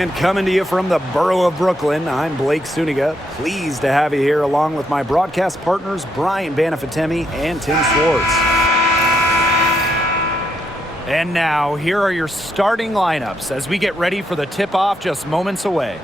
And coming to you from the borough of Brooklyn, I'm Blake Suniga. Pleased to have you here along with my broadcast partners, Brian Banafitemi and Tim Swartz. And now, here are your starting lineups as we get ready for the tip-off just moments away.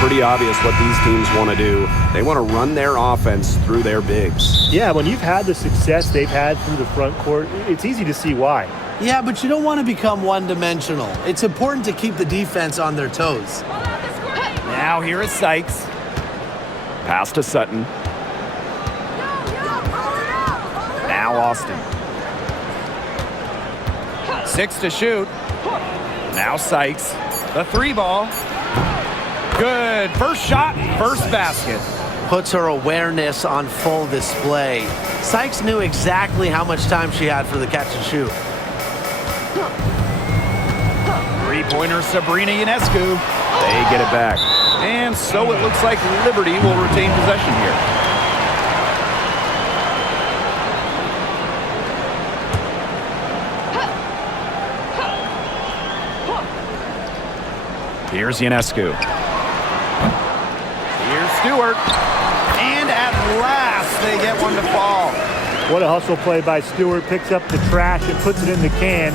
Pretty obvious what these teams want to do. They want to run their offense through their bigs. Yeah, when you've had the success they've had through the front court, it's easy to see why. Yeah, but you don't want to become one-dimensional. It's important to keep the defense on their toes. Now here is Sykes. Pass to Sutton. Now Austin. 6 to shoot. Now Sykes. The 3-ball. Good. First shot, first basket. Puts her awareness on full display. Sykes knew exactly how much time she had for the catch and shoot. Three-pointer, Sabrina Ionescu. They get it back. And so it looks like Liberty will retain possession here. Here's Ionescu. Here's Stewart. And at last, they get one to fall. What a hustle play by Stewart. Picks up the trash and puts it in the can.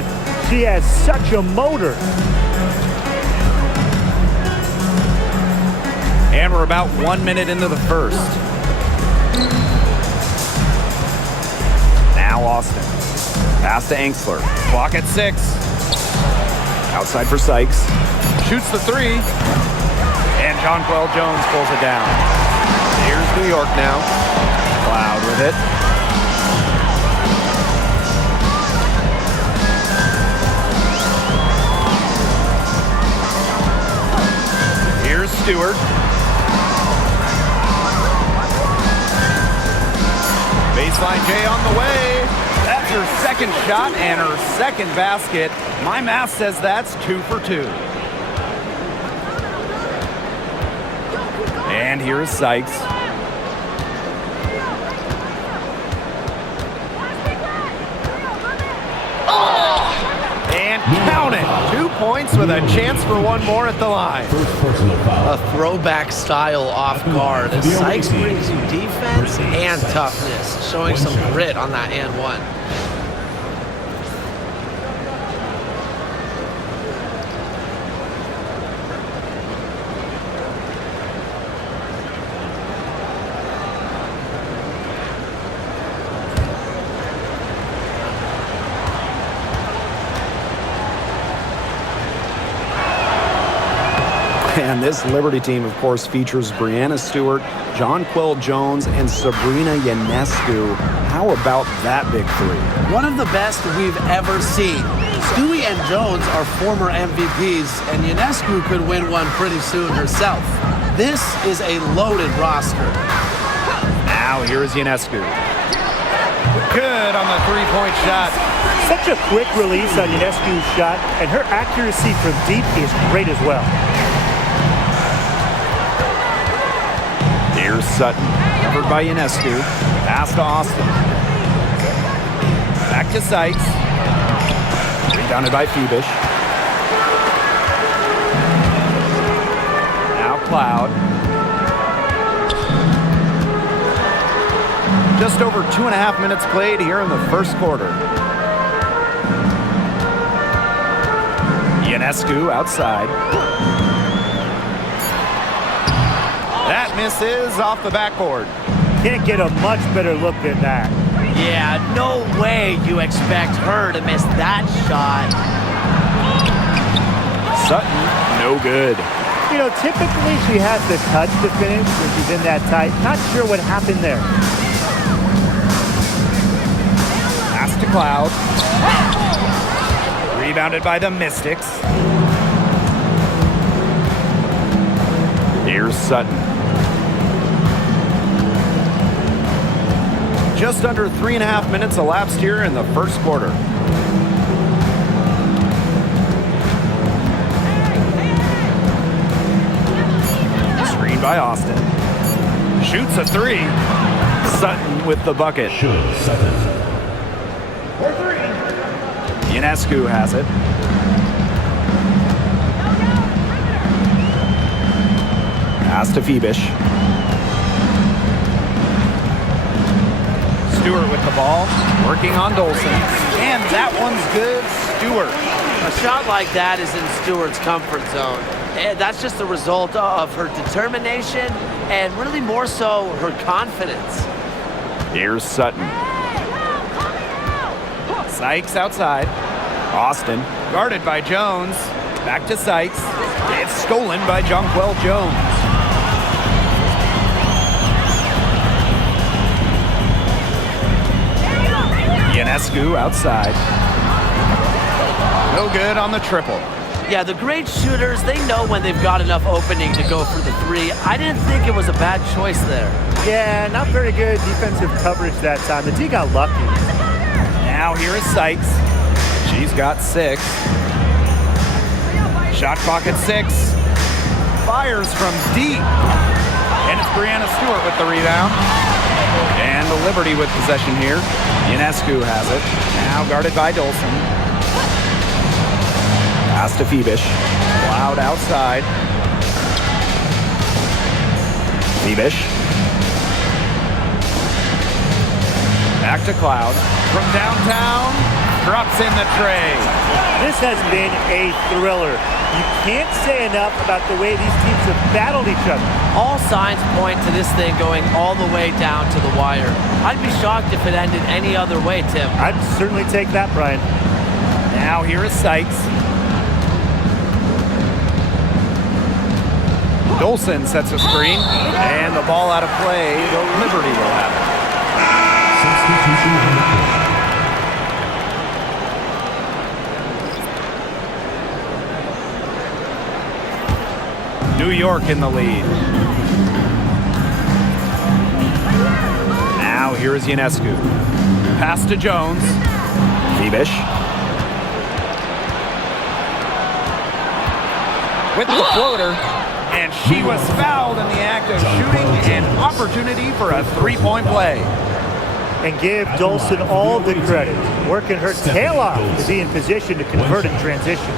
She has such a motor. And we're about 1 minute into the first. Now Austin. Pass to Angsler. Clock at 6. Outside for Sykes. Shoots the 3. And Jonquel Jones pulls it down. Here's New York now. Cloud with it. Here's Stewart. Baseline J on the way. That's her second shot and her second basket. My math says that's 2 for 2. And here is Sykes. And count it. 2 points with a chance for one more at the line. A throwback style off guard. Sykes brings you defense and toughness, showing some grit on that and one. And this Liberty team, of course, features Breanna Stewart, Jonquel Jones, and Sabrina Ionescu. How about that big three? One of the best we've ever seen. Stewie and Jones are former MVPs, and Ionescu could win one pretty soon herself. This is a loaded roster. Now here is Ionescu. Good on the three-point shot. Such a quick release on Ionescu's shot, and her accuracy from deep is great as well. Here's Sutton, covered by Ionescu. Pass to Austin. Back to Sykes. Rebounded by Phoebish. Now Cloud. Just over 2.5 minutes played here in the first quarter. Ionescu outside. That misses off the backboard. Can't get a much better look than that. Yeah, no way you expect her to miss that shot. Sutton, no good. You know, typically she has the touch to finish when she's in that tight. Not sure what happened there. Pass to Cloud. Rebounded by the Mystics. Here's Sutton. Just under 3.5 minutes elapsed here in the first quarter. Screen by Austin. Shoots a three. Sutton with the bucket. Ionescu has it. Pass to Phoebish. Stewart with the ball, working on Dolson. And that one's good. Stewart. A shot like that is in Stewart's comfort zone. And that's just the result of her determination and really more so her confidence. Here's Sutton. Sykes outside. Austin guarded by Jones. Back to Sykes. It's stolen by Jonquel Jones. Ionescu outside. No good on the triple. Yeah, the great shooters, they know when they've got enough opening to go for the three. I didn't think it was a bad choice there. Yeah, not very good defensive coverage that time. The D got lucky. Now here is Sykes. She's got 6. Shot clock at 6. Fires from deep. And it's Brianna Stewart with the rebound. And the Liberty with possession here. Ionescu has it. Now guarded by Dolson. Pass to Phoebish. Cloud outside. Phoebish. Back to Cloud. From downtown. Drops in the tray. This has been a thriller. You can't say enough about the way these teams have battled each other. All signs point to this thing going all the way down to the wire. I'd be shocked if it ended any other way, Tim. I'd certainly take that, Brian. Now here is Sykes. Dolson sets a screen, and the ball out of play. The Liberty will have it. New York in the lead. Now here is Ionescu. Pass to Jones. Phoebish. With the floater. And she was fouled in the act of shooting, an opportunity for a three-point play. And give Dolson all the credit, working her tail off to be in position to convert in transition.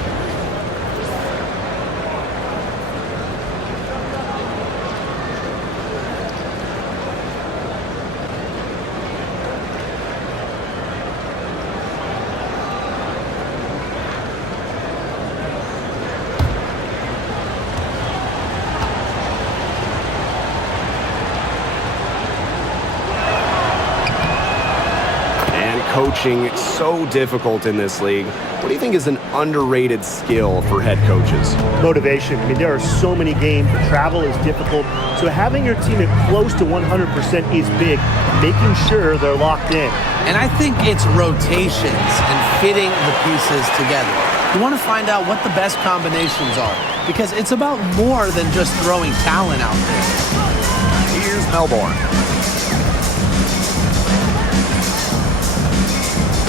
Coaching so difficult in this league. What do you think is an underrated skill for head coaches? Motivation. I mean, there are so many games. The travel is difficult. So having your team at close to 100% is big, making sure they're locked in. And I think it's rotations and fitting the pieces together. You want to find out what the best combinations are, because it's about more than just throwing talent out there. Here's Melbourne.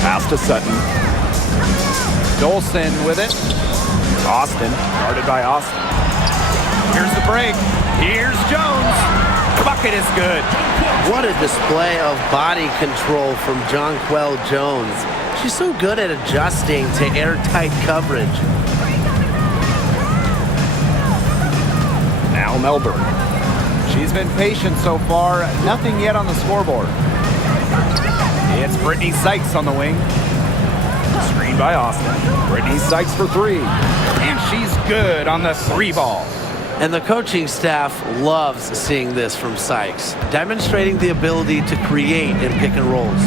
Pass to Sutton. Dolson with it. Austin, guarded by Austin. Here's the break. Here's Jones. Bucket is good. What a display of body control from Jonquel Jones. She's so good at adjusting to airtight coverage. Now Melbourne. She's been patient so far. Nothing yet on the scoreboard. It's Brittany Sykes on the wing. Screen by Austin. Brittany Sykes for 3. And she's good on the 3 ball. And the coaching staff loves seeing this from Sykes, demonstrating the ability to create in pick and rolls.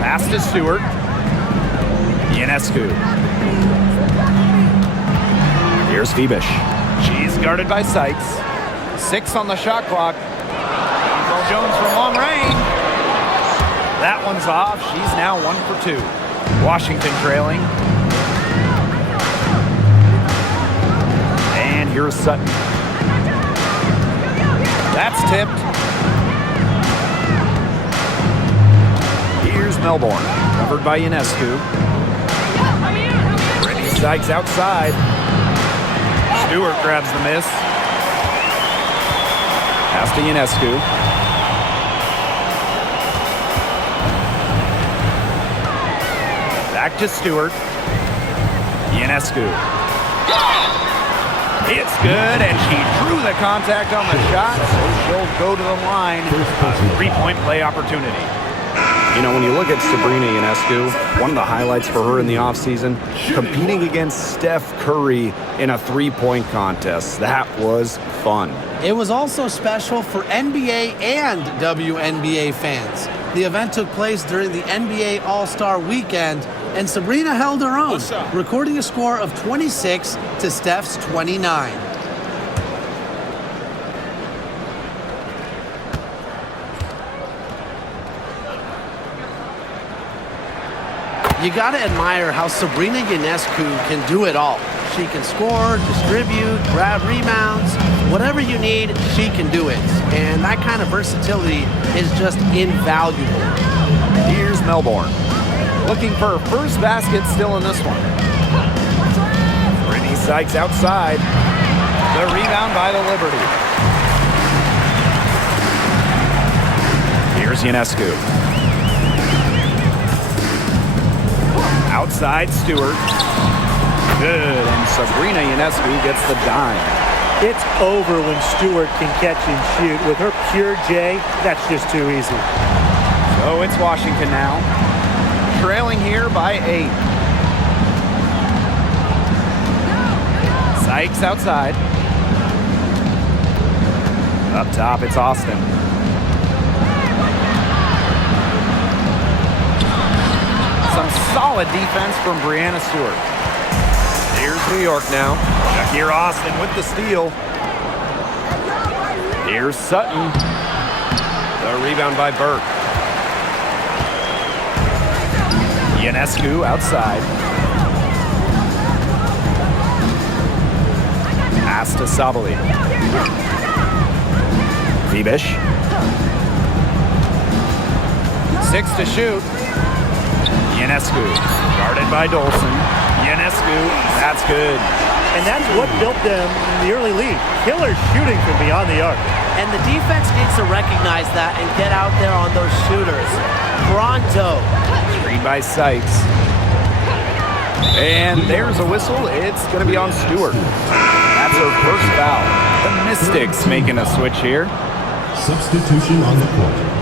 Pass to Stewart. Ionescu. Here's Phoebish. She's guarded by Sykes. 6 on the shot clock. Jones from long range. That one's off. She's now 1 for 2. Washington trailing. And here's Sutton. That's tipped. Here's Melbourne. Covered by Ionescu. Brittany Sykes outside. Stewart grabs the miss. Pass to Ionescu. Back to Stewart. Ionescu. It's good, and she drew the contact on the shot, so she'll go to the line. A three-point play opportunity. You know, when you look at Sabrina Ionescu, one of the highlights for her in the offseason, competing against Steph Curry in a three-point contest. That was fun. It was also special for NBA and WNBA fans. The event took place during the NBA All-Star Weekend, and Sabrina held her own, recording a score of 26 to Steph's 29. You gotta admire how Sabrina Ionescu can do it all. She can score, distribute, grab rebounds, whatever you need, she can do it. And that kind of versatility is just invaluable. Here's Melbourne. Looking for her first basket still in this one. Brittany Sykes outside. The rebound by the Liberty. Here's Ionescu. Outside Stewart. Good, and Sabrina Ionescu gets the dime. It's over when Stewart can catch and shoot. With her pure J, that's just too easy. So it's Washington now. Trailing here by 8. Sykes outside. Up top, it's Austin. Some solid defense from Breanna Stewart. Here's New York now. Shakir Austin with the steal. Here's Sutton. The rebound by Burke. Ionescu outside. Pass to Sabali. Vibish. 6 to shoot. Ionescu. Guarded by Dolson. Ionescu. That's good. And that's what built them the early lead. Killer shooting from beyond the arc. And the defense needs to recognize that and get out there on those shooters. Pronto. Screen by Sykes. And there's a whistle. It's going to be on Stewart. That's her first foul. The Mystics making a switch here. Substitution on the court.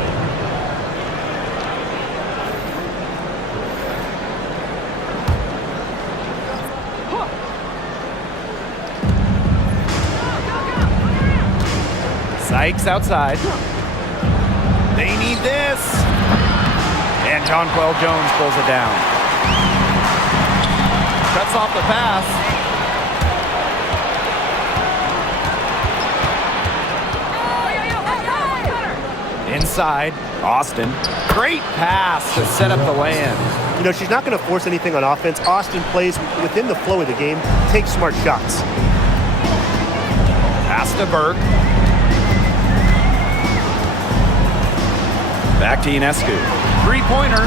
Sykes outside. They need this. And Jonquel Jones pulls it down. Cuts off the pass. Inside, Austin. Great pass to set up the land. You know, she's not going to force anything on offense. Austin plays within the flow of the game, takes smart shots. Pass to Burke. Back to Ionescu. Three-pointer.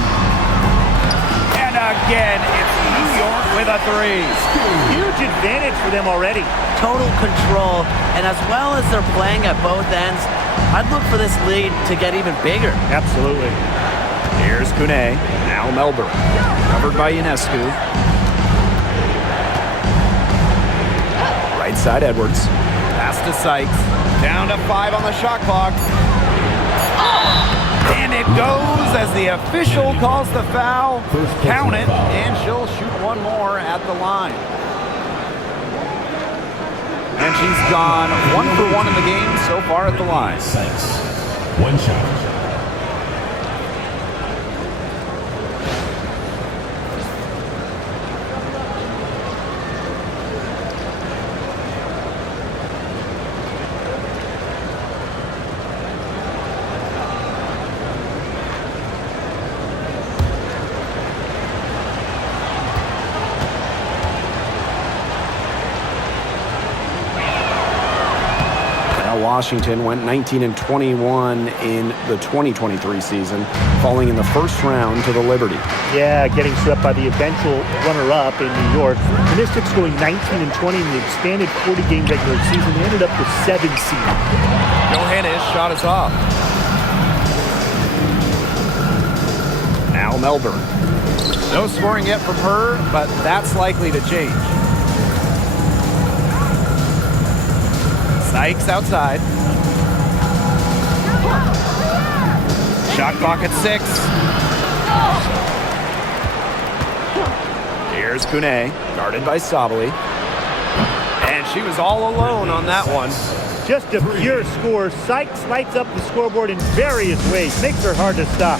And again, it's New York with a three. Huge advantage for them already. Total control, and as well as they're playing at both ends, I'd look for this lead to get even bigger. Absolutely. Here's Kune. Now Melbourne. Covered by Ionescu. Right side Edwards. Pass to Sykes. Down to 5 on the shot clock. And it goes as the official calls the foul. Count it, and she'll shoot one more at the line. And she's gone 1 for 1 in the game so far at the line. Sykes. One shot. Washington went 19-21 in the 2023 season, falling in the first round to the Liberty. Yeah, getting swept by the eventual runner-up in New York. The Mystics going 19-20 in the expanded 40-game regular season. They ended up with 7 seed. Johannes shot is off. Al Melbourne. No scoring yet from her, but that's likely to change. Sykes outside. Shot clock at 6. Here's Kune, guarded by Sabali. And she was all alone on that one. Just a pure score. Sykes lights up the scoreboard in various ways. Makes her hard to stop.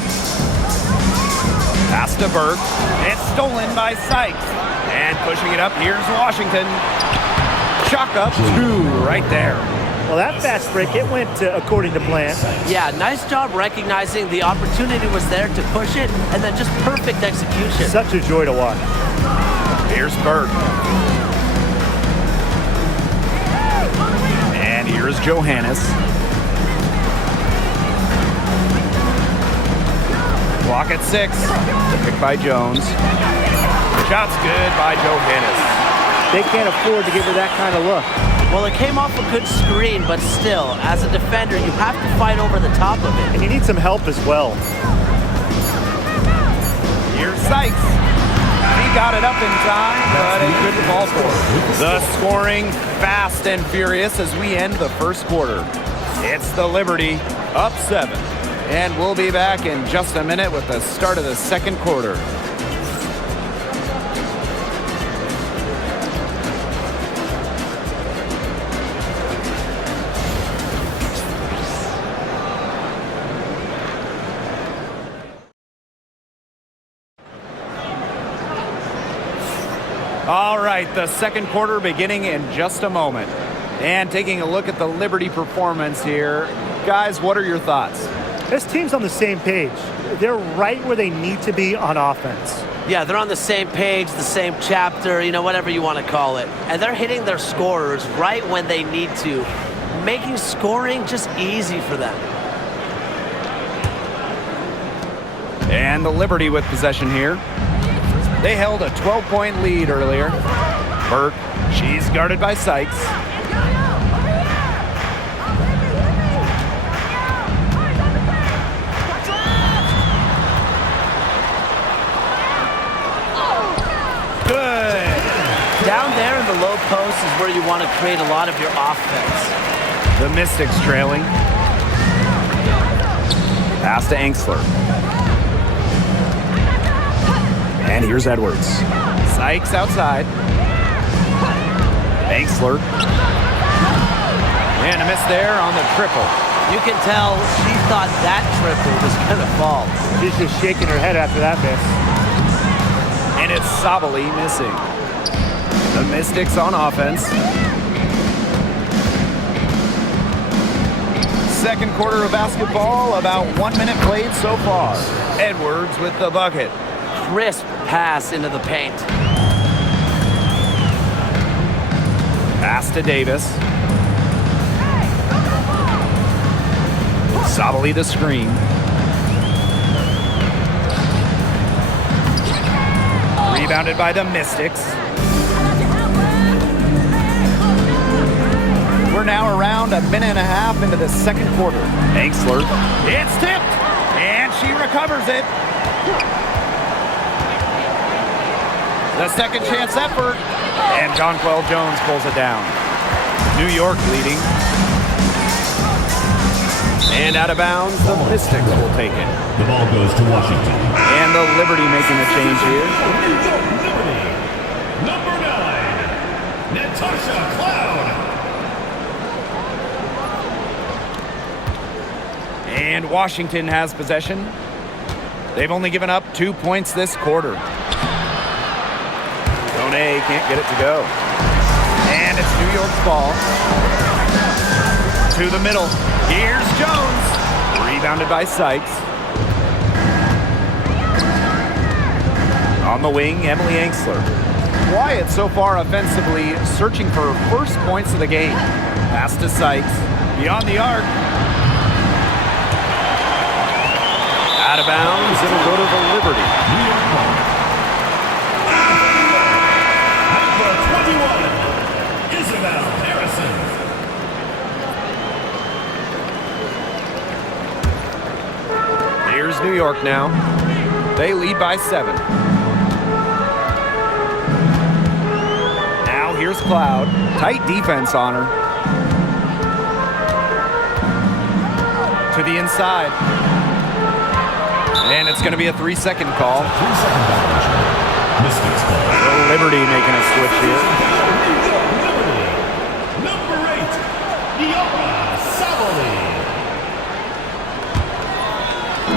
Pass to Burke. And stolen by Sykes. And pushing it up, here's Washington. Chalk up 2 right there. Well, that fast break, it went according to plan. Yeah, nice job recognizing the opportunity was there to push it, and then just perfect execution. Such a joy to watch. Here's Burke. And here's Johannes. Clock at 6. Picked by Jones. Shot's good by Johannes. They can't afford to give her that kind of look. Well, it came off a good screen, but still, as a defender, you have to fight over the top of it. And you need some help as well. Here's Sykes. He got it up in time, but it couldn't fall for it. The scoring fast and furious as we end the first quarter. It's the Liberty up 7. And we'll be back in just a minute with the start of the second quarter. All right, the second quarter beginning in just a moment. And taking a look at the Liberty performance here. Guys, what are your thoughts? This team's on the same page. They're right where they need to be on offense. Yeah, they're on the same page, the same chapter, whatever you want to call it. And they're hitting their scorers right when they need to, making scoring just easy for them. And the Liberty with possession here. They held a 12-point lead earlier. Burke, she's guarded by Sykes. Good. Down there in the low post is where you want to create a lot of your offense. The Mystics trailing. Pass to Angsler. And here's Edwards. Sykes outside. Angsler. And a miss there on the triple. You can tell she thought that triple was going to fall. She's just shaking her head after that miss. And it's Sabali missing. The Mystics on offense. Second quarter of basketball, about 1 minute played so far. Edwards with the bucket. Crisp pass into the paint. Pass to Davis. Sabali the screen. Rebounded by the Mystics. We're now around a minute and a half into the second quarter. Angsler. It's tipped, and she recovers it. The second chance effort, and Jonquel Jones pulls it down. New York leading. And out of bounds, the Mystics will take it. The ball goes to Washington. And the Liberty making a change here. Liberty, number 9, Natasha Cloud. And Washington has possession. They've only given up 2 points this quarter. Kone can't get it to go. And it's New York's ball. To the middle. Here's Jones. Rebounded by Sykes. On the wing, Emily Angsler. Wyatt so far offensively searching for first points of the game. Pass to Sykes. Beyond the arc. Out of bounds. It'll go to the Liberty. Number 21, Isabel Harrison. Here's New York now. They lead by 7. Now here's Cloud. Tight defense on her. To the inside. And it's going to be a 3-second call. 3-second violation. Mystics ball. Liberty making a switch here. Number 8, Wnba 2K25.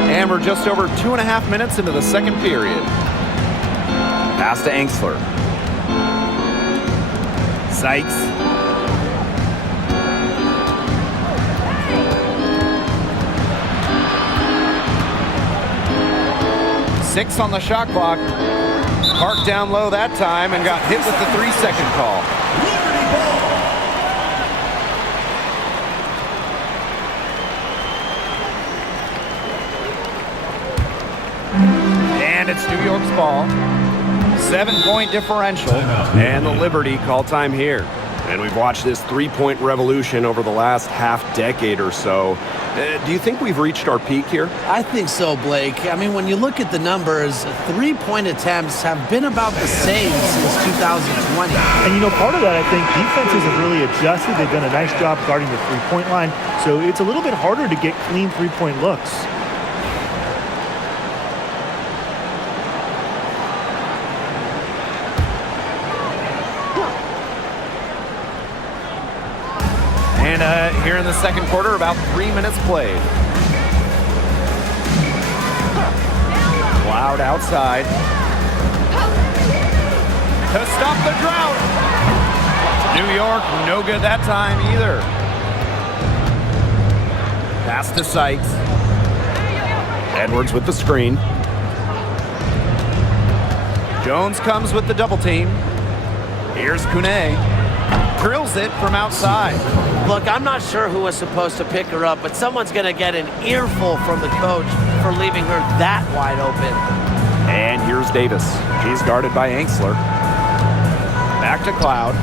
And we're just over 2.5 minutes into the second period. Pass to Angsler. Sykes. Six on the shot clock. Parked down low that time and got hit with the 3-second call. Liberty ball. And it's New York's ball. 7-point differential. And the Liberty call time here. And we've watched this three-point revolution over the last half-decade or so. Do you think we've reached our peak here? I think so, Blake. I mean, when you look at the numbers, 3-point attempts have been about the same since 2020. And, you know, part of that, I think, defenses have really adjusted. They've done a nice job guarding the three-point line. So it's a little bit harder to get clean three-point looks. And here in the second quarter, about 3 minutes played. Cloud outside. To stop the drought. New York, no good that time either. Pass to Sykes. Edwards with the screen. Jones comes with the double team. Here's Kune. Drills it from outside. Look, I'm not sure who was supposed to pick her up, but someone's going to get an earful from the coach for leaving her that wide open. And here's Davis. She's guarded by Angsler. Back to Cloud.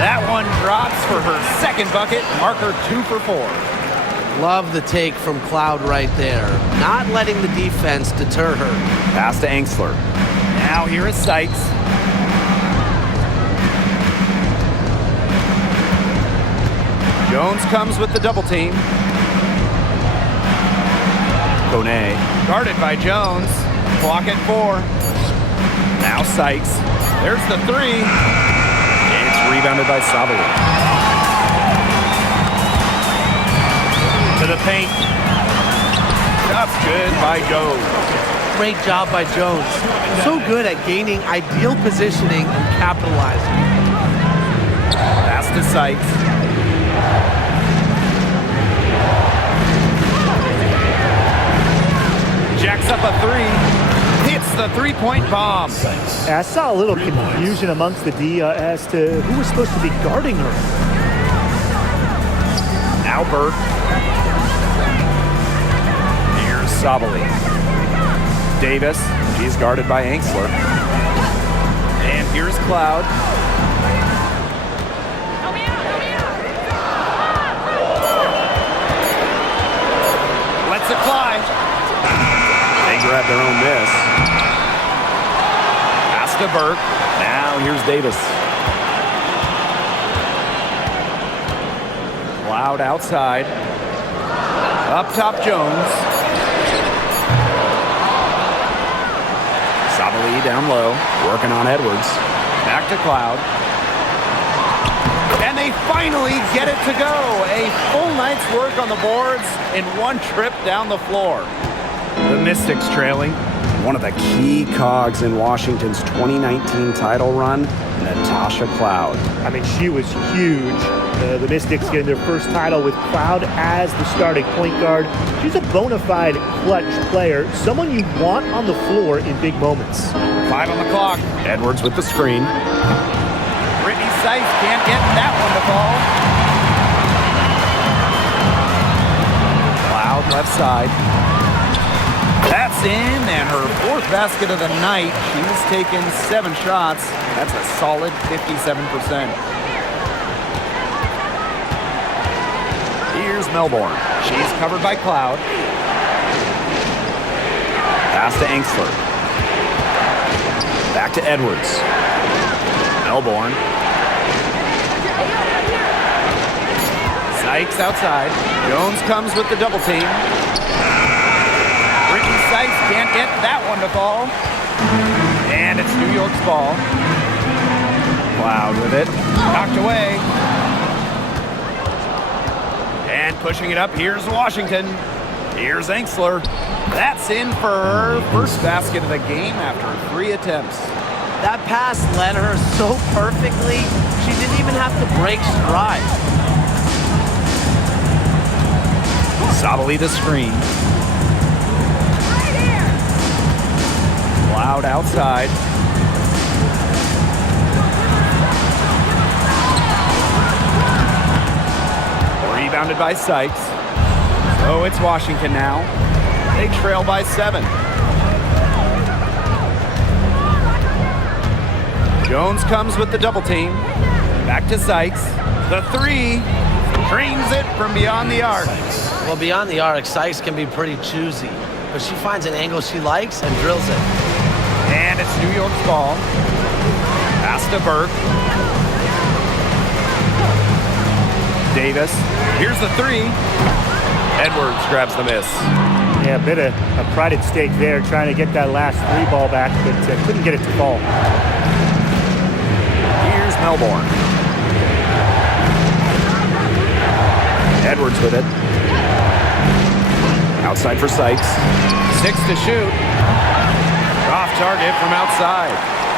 That one drops for her second bucket. Marker 2 for 4. Love the take from Cloud right there. Not letting the defense deter her. Pass to Angsler. Now here is Sykes. Jones comes with the double team. Kone guarded by Jones. Clock at 4. Now Sykes. There's the 3. It's rebounded by Savali. To the paint. That's good by Jones. Great job by Jones. So good at gaining ideal positioning and capitalizing. Pass to Sykes. Jacks up a 3. Hits the three-point bomb. I saw a little confusion amongst the D as to who was supposed to be guarding her. Now Burke. Here's Savali. Davis. She's guarded by Angsler. And here's Cloud. Lets it fly. They grab their own miss. Pass to Burke. Now here's Davis. Cloud outside. Up top, Jones. Savali down low, working on Edwards. Back to Cloud. And they finally get it to go. A full night's work on the boards in one trip down the floor. The Mystics trailing. One of the key cogs in Washington's 2019 title run, Natasha Cloud. I mean, she was huge. The Mystics getting their first title with Cloud as the starting point guard. She's a bona fide clutch player, someone you want on the floor in big moments. 5 on the clock. Edwards with the screen. Brittany Sykes can't get that one to fall. Cloud left side. That's in, and her 4th basket of the night. She's taken 7 shots. That's a solid 57%. Here's Melbourne. She's covered by Cloud. Pass to Angsler. Back to Edwards. Melbourne. Sykes outside. Jones comes with the double team. Brittany Sykes can't get that one to fall. And it's New York's ball. Cloud with it. Knocked away. And pushing it up, here's Washington. Here's Angsler. That's in for her first basket of the game after 3 attempts. That pass led her so perfectly, she didn't even have to break stride. Sabali the screen. Cloud outside. Rebounded by Sykes. So it's Washington now. They trail by 7. Jones comes with the double team. Back to Sykes. The 3. Drains it from beyond the arc. Well, beyond the arc, Sykes can be pretty choosy, but she finds an angle she likes and drills it. And it's New York's ball. Pass to Burke. Davis. Here's the 3. Edwards grabs the miss. Yeah, a bit of a pride at stake there, trying to get that last 3 ball back, but couldn't get it to fall. Here's Melbourne. Edwards with it. Outside for Sykes. 6 to shoot. Off target from outside.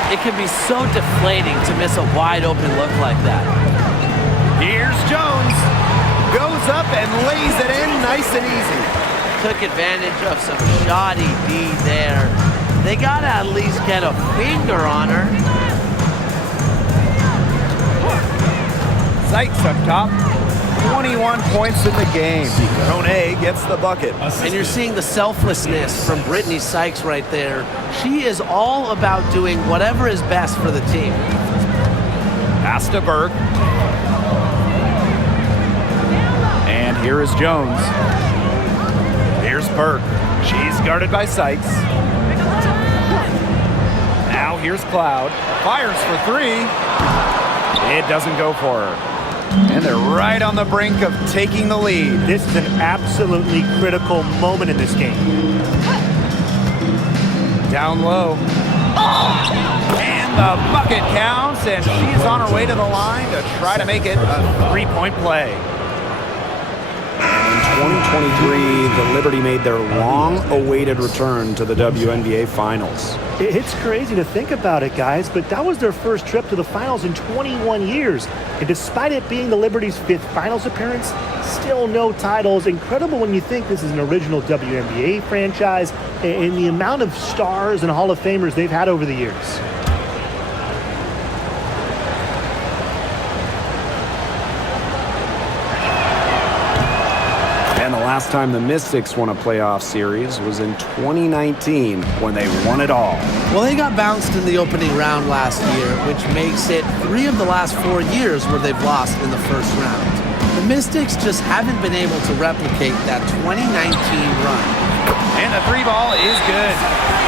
It can be so deflating to miss a wide open look like that. Here's Jones. Goes up and lays it in nice and easy. Took advantage of some shoddy D there. They gotta at least get a finger on her. Sykes up top. 21 points in the game. Kone gets the bucket. And you're seeing the selflessness from Brittany Sykes right there. She is all about doing whatever is best for the team. Pass to Burke. And here is Jones. Here's Burke. She's guarded by Sykes. Now here's Cloud. Fires for 3. It doesn't go for her. And they're right on the brink of taking the lead. This is an absolutely critical moment in this game. Down low. And the bucket counts, and she's on her way to the line to try to make it a 3-point play. In 2023, the Liberty made their long-awaited return to the WNBA Finals. It's crazy to think about it, guys, but that was their first trip to the finals in 21 years. And despite it being the Liberty's 5th finals appearance, still no titles. Incredible when you think this is an original WNBA franchise and the amount of stars and Hall of Famers they've had over the years. And the last time the Mystics won a playoff series was in 2019 when they won it all. Well, they got bounced in the opening round last year, which makes it 3 of the last 4 years where they've lost in the first round. The Mystics just haven't been able to replicate that 2019 run. And the 3 ball is good.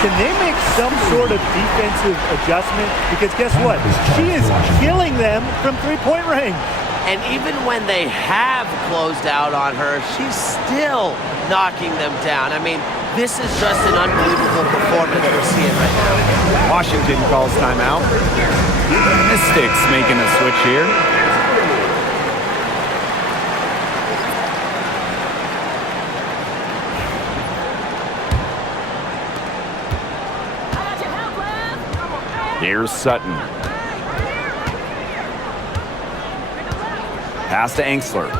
Can they make some sort of defensive adjustment? Because guess what? She is killing them from three-point range. And even when they have closed out on her, she's still knocking them down. I mean, this is just an unbelievable performance we're seeing right now. Washington calls timeout. Mystics making a switch here. Here's Sutton. Pass to Angsler.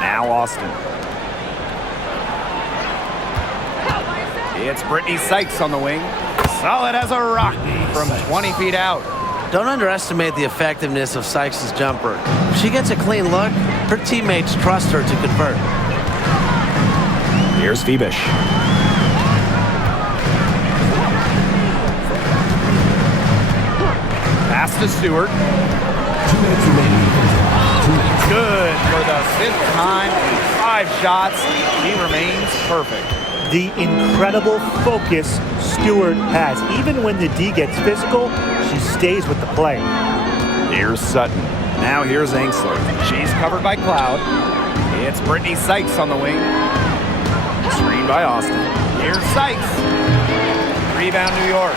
Now Austin. It's Brittany Sykes on the wing. Solid as a rock from 20 feet out. Don't underestimate the effectiveness of Sykes' jumper. If she gets a clean look, her teammates trust her to convert. Here's Phoebish. Pass to Stewart. 2 minutes remaining. Good for the 5th time in 5 shots. He remains perfect. The incredible focus Stewart has. Even when the D gets physical, she stays with the play. Here's Sutton. Now here's Angsler. She's covered by Cloud. It's Brittany Sykes on the wing. Screen by Austin. Here's Sykes. Rebound New York.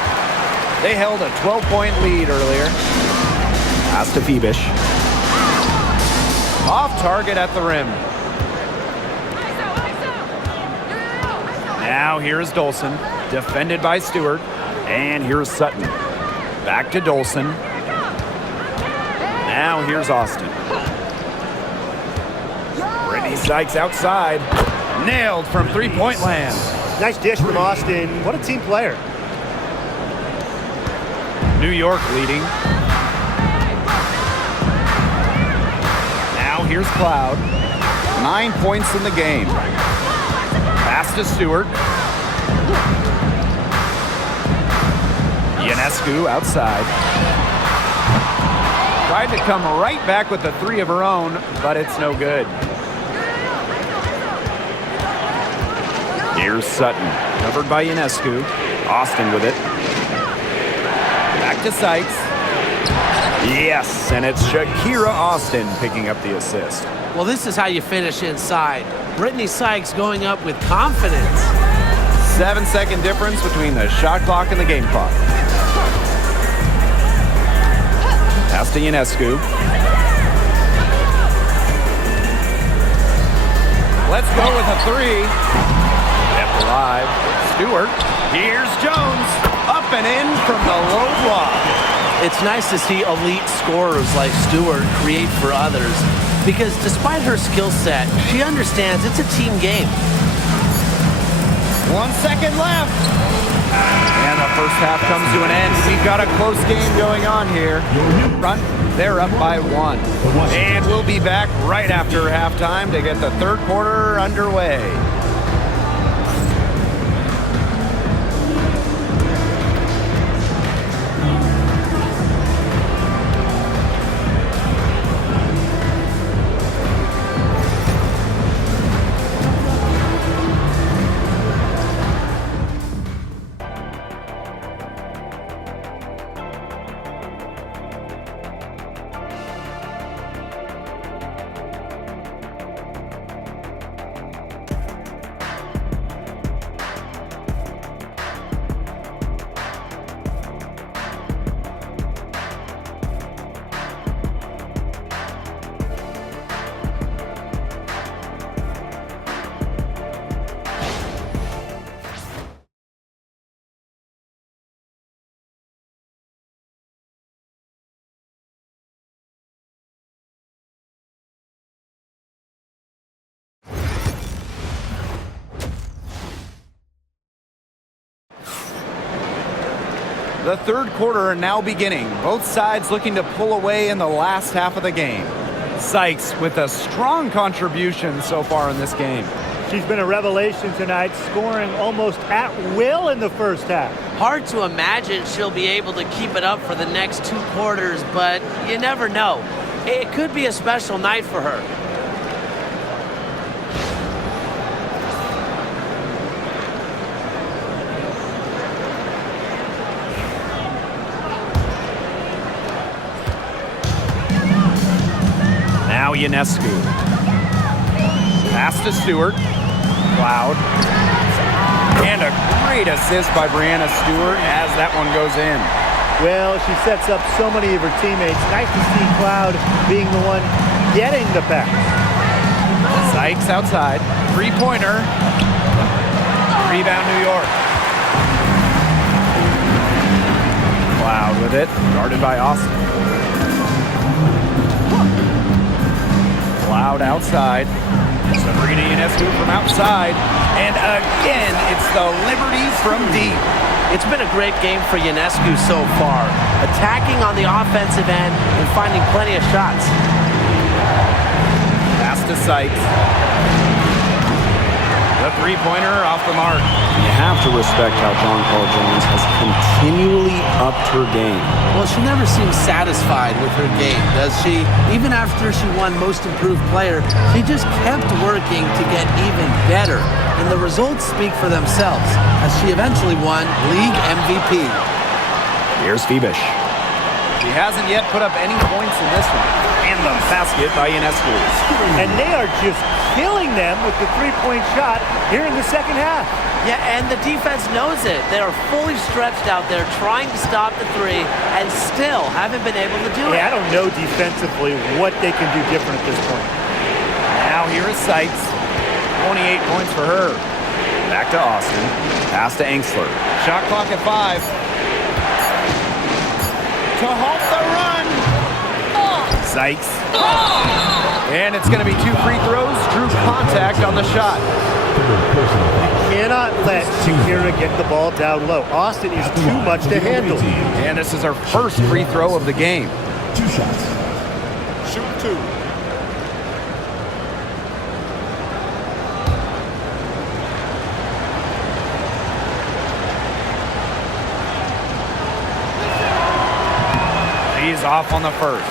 They held a 12-point lead earlier. Pass to Phoebish. Off target at the rim. Now here's Dolson, defended by Stewart. And here's Sutton. Back to Dolson. Now here's Austin. Brittany Sykes outside. Nailed from three-point land. Nice dish from Austin. What a team player. New York leading. Now here's Cloud. 9 points in the game. Pass to Stewart. Ionescu outside. Tried to come right back with the 3 of her own, but it's no good. Here's Sutton, covered by Ionescu. Austin with it. Back to Sykes. Yes, and it's Shakira Austin picking up the assist. Well, this is how you finish inside. Brittany Sykes going up with confidence. 7-second difference between the shot clock and the game clock. Pass to Ionescu. Let's go with a 3. Kept alive. Stewart. Here's Jones. Up and in from the low block. It's nice to see elite scorers like Stewart create for others, because despite her skill set, she understands it's a team game. 1 second left. And the first half comes to an end. We've got a close game going on here. Front, they're up by 1. And we'll be back right after halftime to get the third quarter underway. The third quarter now beginning. Both sides looking to pull away in the last half of the game. Sykes with a strong contribution so far in this game. She's been a revelation tonight, scoring almost at will in the first half. Hard to imagine she'll be able to keep it up for the next 2 quarters, but you never know. It could be a special night for her. Now Ionescu. Pass to Stewart. Cloud. And a great assist by Brianna Stewart as that one goes in. Well, she sets up so many of her teammates. Nice to see Cloud being the one getting the pass. Sykes outside. 3-pointer. Rebound New York. Cloud with it. Guarded by Austin. Cloud outside. Sabrina Ionescu from outside. And again, it's the Liberty from deep. It's been a great game for Ionescu so far, attacking on the offensive end and finding plenty of shots. Pass to Sykes. The three-pointer off the mark. You have to respect how John-Paul Jones has continually upped her game. Well, she never seems satisfied with her game, does she? Even after she won Most Improved Player, she just kept working to get even better. And the results speak for themselves, as she eventually won League MVP. Here's Phoebish. She hasn't yet put up any points in this one. And the basket by Ionescu. And they are just killing them with the three-point shot here in the second half. Yeah, and the defense knows it. They are fully stretched out there trying to stop the three and still haven't been able to do it. I don't know defensively what they can do different at this point. Now here is Sykes. 28 points for her. Back to Austin. Pass to Engsler. Shot clock at 5. To halt the run. Sykes. And it's going to be 2 free throws. Drew contact on the shot. Cannot let Shakira get the ball down low. Austin is too much to handle. And this is her first free throw of the game. 2 shots. Shoot 2. She's off on the first.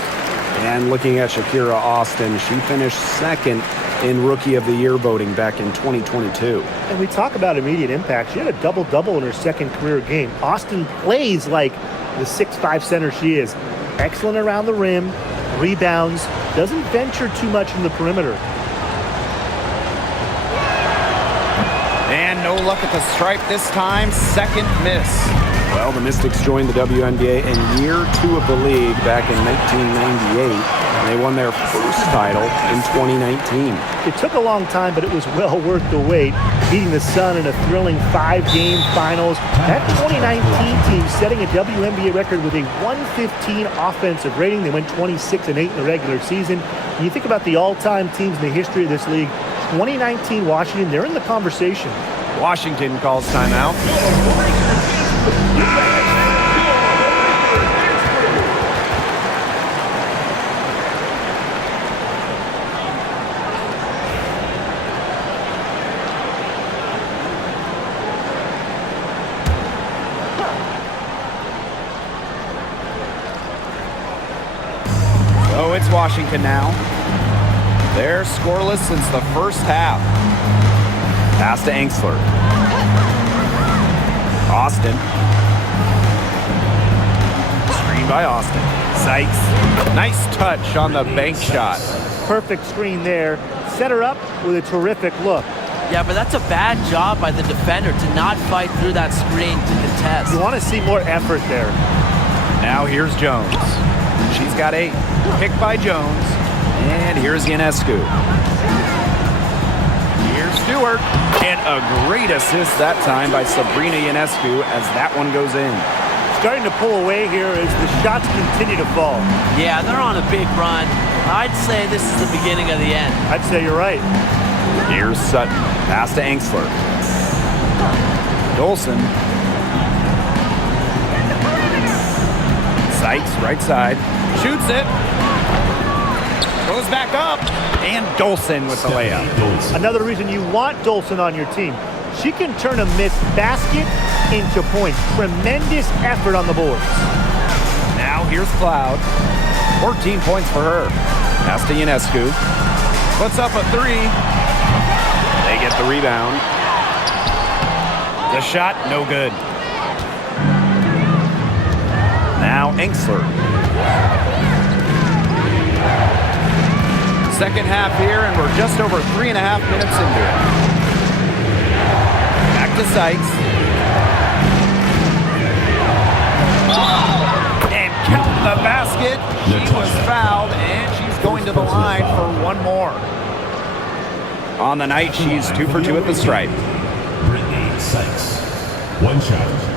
And looking at Shakira Austin, she finished second in Rookie of the Year voting back in 2022. And we talk about immediate impact. She had a double-double in her second career game. Austin plays like the 6'5" center she is. Excellent around the rim, rebounds, doesn't venture too much from the perimeter. And no luck at the stripe this time. Second miss. Well, the Mystics joined the WNBA in year 2 of the league back in 1998, and they won their first title in 2019. It took a long time, but it was well worth the wait, beating the Sun in a thrilling 5-game finals. That 2019 team setting a WNBA record with a 115 offensive rating. They went 26-8 in the regular season. When you think about the all-time teams in the history of this league, 2019 Washington, they're in the conversation. Washington calls timeout. So it's Washington now. They're scoreless since the first half. Pass to Engsler. Austin. Screen by Austin. Sykes. Nice touch on the bank shot. Perfect screen there. Set her up with a terrific look. Yeah, but that's a bad job by the defender to not fight through that screen to contest. You want to see more effort there. Now here's Jones. She's got 8. Picked by Jones. And here's Ionescu. Here's Stewart. And a great assist that time by Sabrina Ionescu as that one goes in. Starting to pull away here as the shots continue to fall. Yeah, they're on a big run. I'd say this is the beginning of the end. I'd say you're right. Here's Sutton. Pass to Engsler. Dolson. Sykes, right side. Shoots it. Goes back up. And Dolson with the layup. Another reason you want Dolson on your team. She can turn a missed basket into points. Tremendous effort on the boards. Now here's Cloud. 14 points for her. Pass to Ionescu. Puts up a 3. They get the rebound. The shot, no good. Now Engsler. Second half here, and we're just over 3.5 minutes into it. Back to Sykes. And count the basket. She was fouled, and she's going to the line for one more. On the night, she's 2 for 2 at the stripe. Brittany Sykes. 1 shot.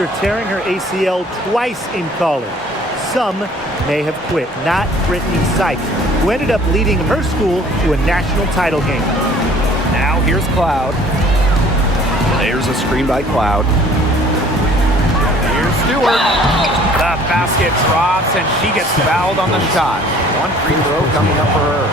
after tearing her ACL twice in college. Some may have quit, not Brittany Sykes, who ended up leading her school to a national title game. Now here's Cloud. There's a screen by Cloud. Here's Stewart. The basket drops, and she gets fouled on the shot. One free throw coming up for her.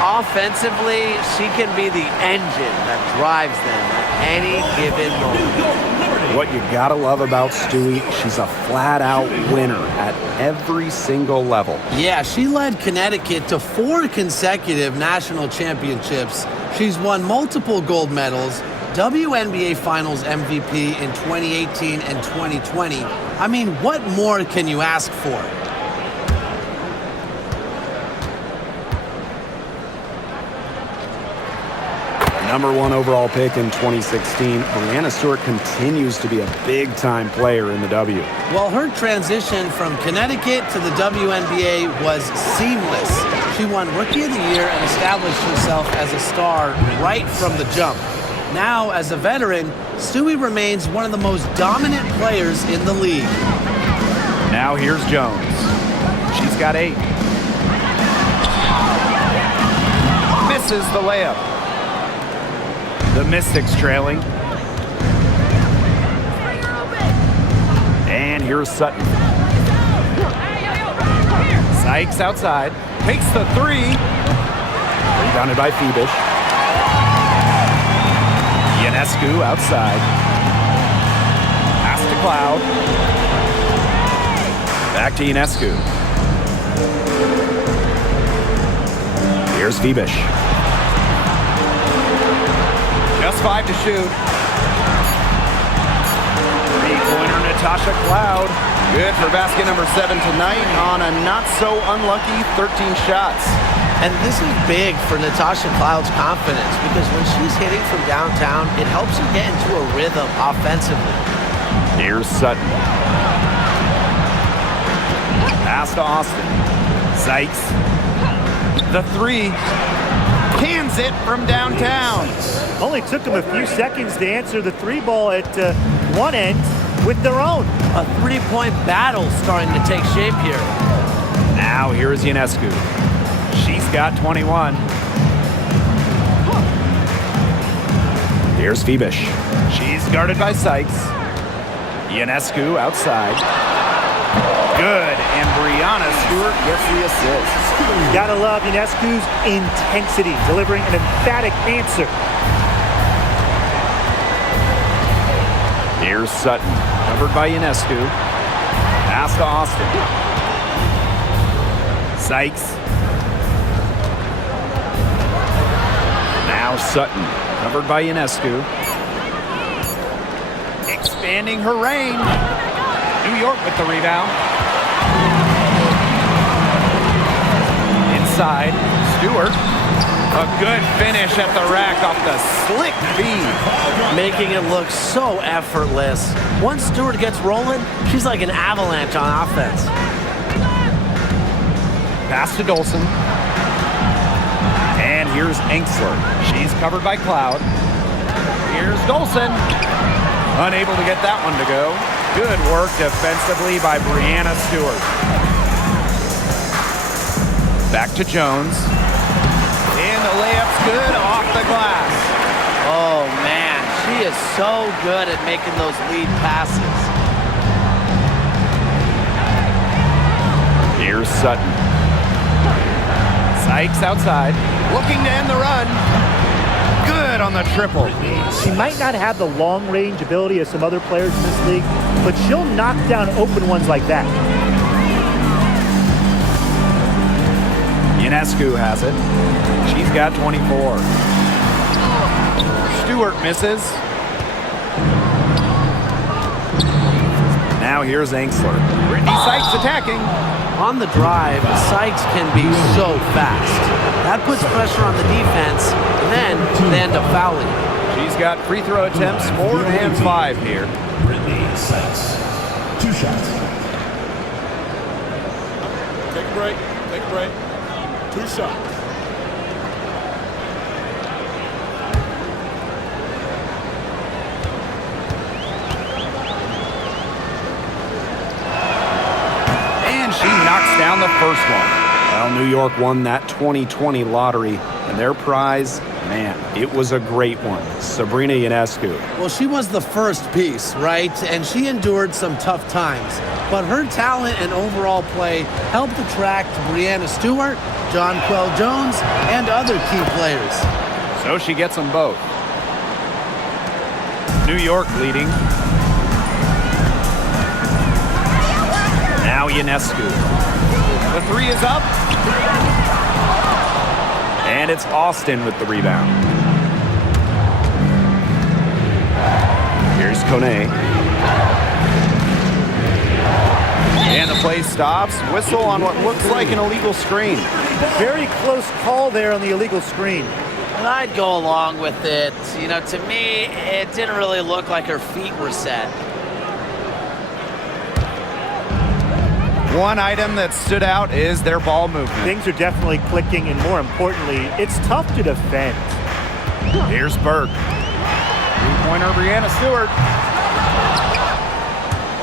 Offensively, she can be the engine that drives them at any given moment. What you gotta love about Stewie, she's a flat-out winner at every single level. Yeah, she led Connecticut to 4 consecutive national championships. She's won multiple gold medals, WNBA Finals MVP in 2018 and 2020. I mean, what more can you ask for? Number 1 overall pick in 2016, Breanna Stewart continues to be a big-time player in the W. Well, her transition from Connecticut to the WNBA was seamless. She won Rookie of the Year and established herself as a star right from the jump. Now, as a veteran, Stewie remains one of the most dominant players in the league. Now here's Jones. She's got 8. Misses the layup. The Mystics trailing. And here's Sutton. Sykes outside. Takes the 3. Rebounded by Phoebish. Ionescu outside. Pass to Cloud. Back to Ionescu. Here's Phoebish. Just 5 to shoot. Three-pointer Natasha Cloud. Good for basket number 7 tonight on a not-so-unlucky 13 shots. And this is big for Natasha Cloud's confidence because when she's hitting from downtown, it helps her get into a rhythm offensively. Here's Sutton. Pass to Austin. Sykes. The 3. Cans it from downtown. Only took them a few seconds to answer the 3 ball at one end with their own. A 3-point battle starting to take shape here. Now here's Ionescu. She's got 21. Here's Phoebish. She's guarded by Sykes. Ionescu outside. Good, and Breanna Stewart gets the assist. Gotta love Ionescu's intensity, delivering an emphatic answer. Here's Sutton, covered by Ionescu. Pass to Austin. Sykes. Now Sutton, covered by Ionescu. Expanding her range. New York with the rebound. Inside, Stewart. A good finish at the rack off the slick feed. Making it look so effortless. Once Stewart gets rolling, she's like an avalanche on offense. Pass to Dolson. And here's Enksler. She's covered by Cloud. Here's Dolson. Unable to get that one to go. Good work defensively by Breanna Stewart. Back to Jones. And the layup's good off the glass. Oh, man. She is so good at making those lead passes. Here's Sutton. Sykes outside. Looking to end the run. Good on the triple. She might not have the long-range ability of some other players in this league, but she'll knock down open ones like that. Ionescu has it. She's got 24. Stewart misses. Now here's Enksler. Brittany Sykes attacking. On the drive, Sykes can be so fast. That puts pressure on the defense, and then they end up fouling. She's got free throw attempts 4 and 5 here. Brittany Sykes. 2 shots. Take a break. Take a break. 2 shots. down the first one. Well, New York won that 2020 lottery, and their prize, man, it was a great one. Sabrina Ionescu. Well, she was the first piece, right? And she endured some tough times. But her talent and overall play helped attract Breanna Stewart, Jonquel Jones, and other key players. So she gets them both. New York leading. Now Ionescu. The three is up. And it's Austin with the rebound. Here's Kone. And the play stops. Whistle on what looks like an illegal screen. Very close call there on the illegal screen. And I'd go along with it. You know, to me, it didn't really look like her feet were set. One item that stood out is their ball movement. Things are definitely clicking, and more importantly, it's tough to defend. Here's Burke. Three-pointer, Breanna Stewart.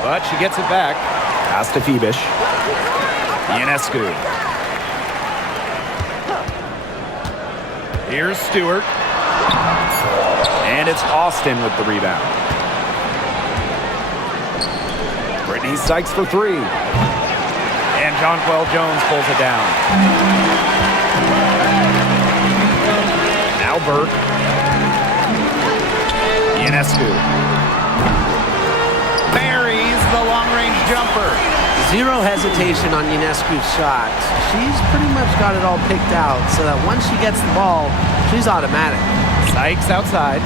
But she gets it back. Pass to Phoebish. Ionescu. Here's Stewart. And it's Austin with the rebound. Brittany Sykes for three. And Jonquel Jones pulls it down. Now Burke. Ionescu. Buries the long-range jumper. Zero hesitation on Ionescu's shot. She's pretty much got it all picked out so that once she gets the ball, she's automatic. Sykes outside.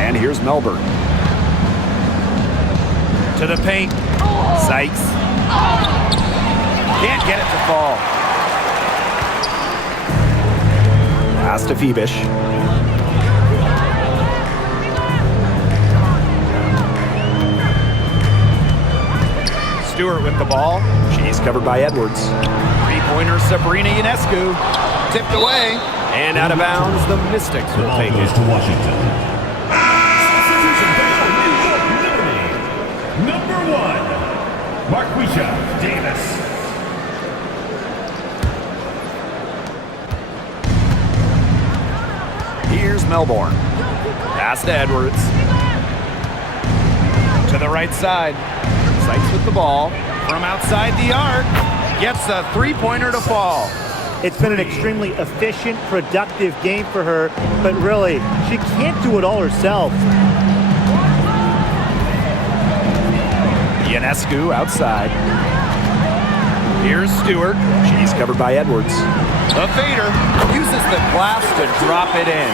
And here's Melbourne. To the paint. Sykes. Can't get it to fall. Pass to Phoebish. Stewart with the ball. She's covered by Edwards. Three-pointer Sabrina Ionescu. Tipped away. And out of bounds, the Mystics will take Goes it. to Washington. Number 1, Marquisha Davis. Here's Melbourne. Pass to Edwards. To the right side. Sykes with the ball. From outside the arc. Gets a three-pointer to fall. It's been an extremely efficient, productive game for her, but really, she can't do it all herself. Ionescu outside. Here's Stewart. She's covered by Edwards. The fader uses the glass to drop it in.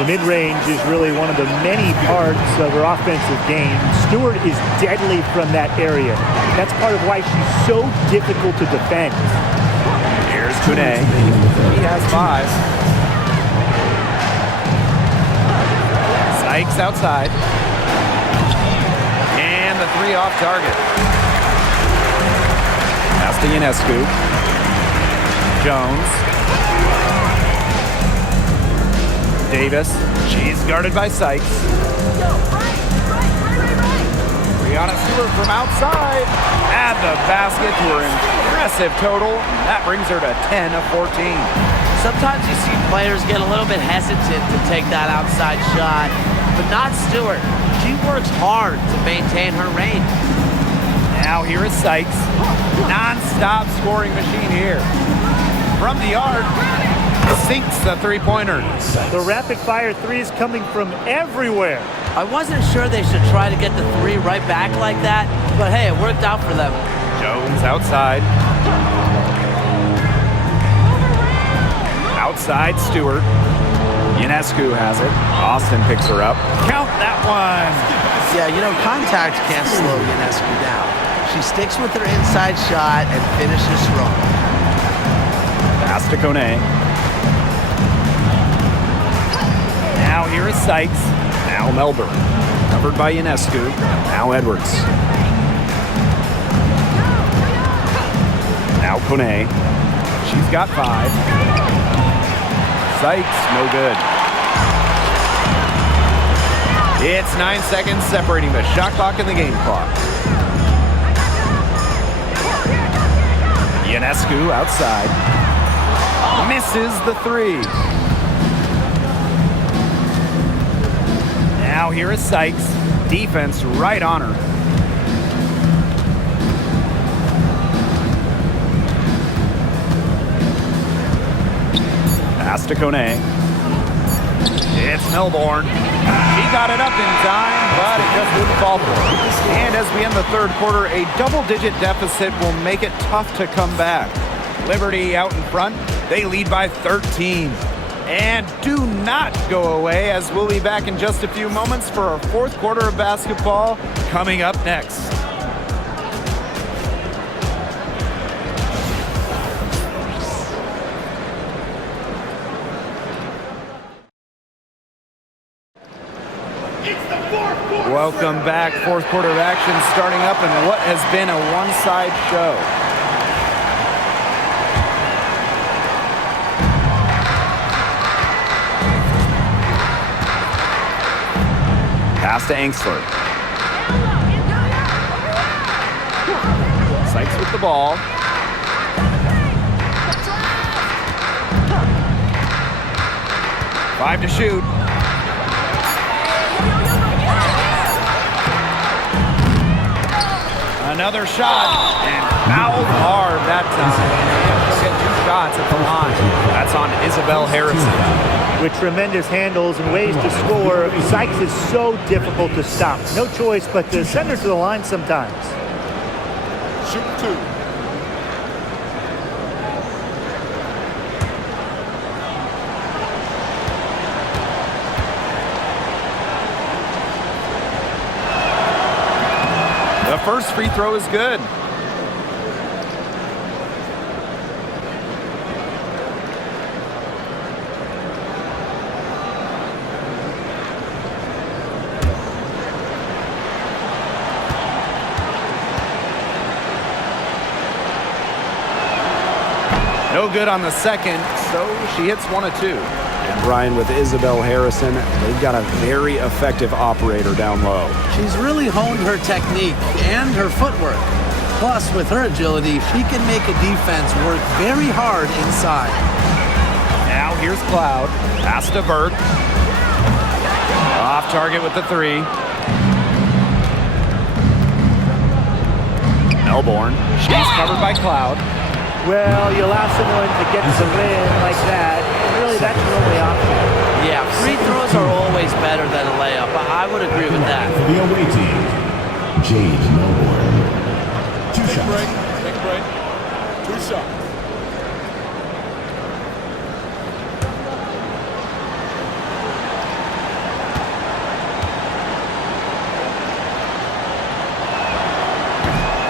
The mid-range is really one of the many parts of her offensive game. Stewart is deadly from that area. That's part of why she's so difficult to defend. Here's Kone. He has five. Sykes outside. And the three off target. Pass to Ionescu. Jones. Davis. She's guarded by Sykes. Breanna Stewart from outside. Add the basket to her impressive total. That brings her to 10 of 14. Sometimes you see players get a little bit hesitant to take that outside shot, but not Stewart. She works hard to maintain her range. Now here is Sykes. Non-stop scoring machine here. From the arc, sinks the three-pointer. The rapid-fire three is coming from everywhere. I wasn't sure they should try to get the three right back like that, but hey, it worked out for them. Jones outside. Outside Stewart. Ionescu has it. Austin picks her up. Count that one. Yeah, you know, contact can't slow Ionescu down. She sticks with her inside shot and finishes strong. Pass to Kone. Now here is Sykes. Now Melbourne. Covered by Ionescu. Now Edwards. Now Kone. She's got five. Sykes, no good. It's 9 seconds separating the shot clock and the game clock. Ionescu outside. Misses the three. Now here is Sykes. Defense right on her. Pass to Kone. It's Melbourne. He got it up in time, but it just wouldn't fall for him. And as we end the third quarter, a double-digit deficit will make it tough to come back. Liberty out in front. They lead by 13. And do not go away, as we'll be back in just a few moments for our fourth quarter of basketball coming up next. Welcome back. Fourth quarter of action starting up in what has been a one-side show. Pass to Angsler. Sykes with the ball. Five to shoot. Another shot, and fouled hard that time. She'll get 2 shots at the line. That's on Isabel Harrison. With tremendous handles and ways to score, Sykes is so difficult to stop. No choice but to send her to the line sometimes. Shoot 2. The first free throw is good. No good on the second, so she hits 1 of 2. And Brian, with Isabel Harrison, they've got a very effective operator down low. She's really honed her technique and her footwork. Plus, with her agility, she can make a defense work very hard inside. Now here's Cloud. Pass to Burt. Off target with the 3. Melbourne. She's covered by Cloud. Well, you allow someone to get to the rim like that, and really that's your only option. Yeah, free throws are always better than a layup. I would agree with that. For the away team, Jade Melbourne. 2 Take a shots. break. Take a break. 2 shots.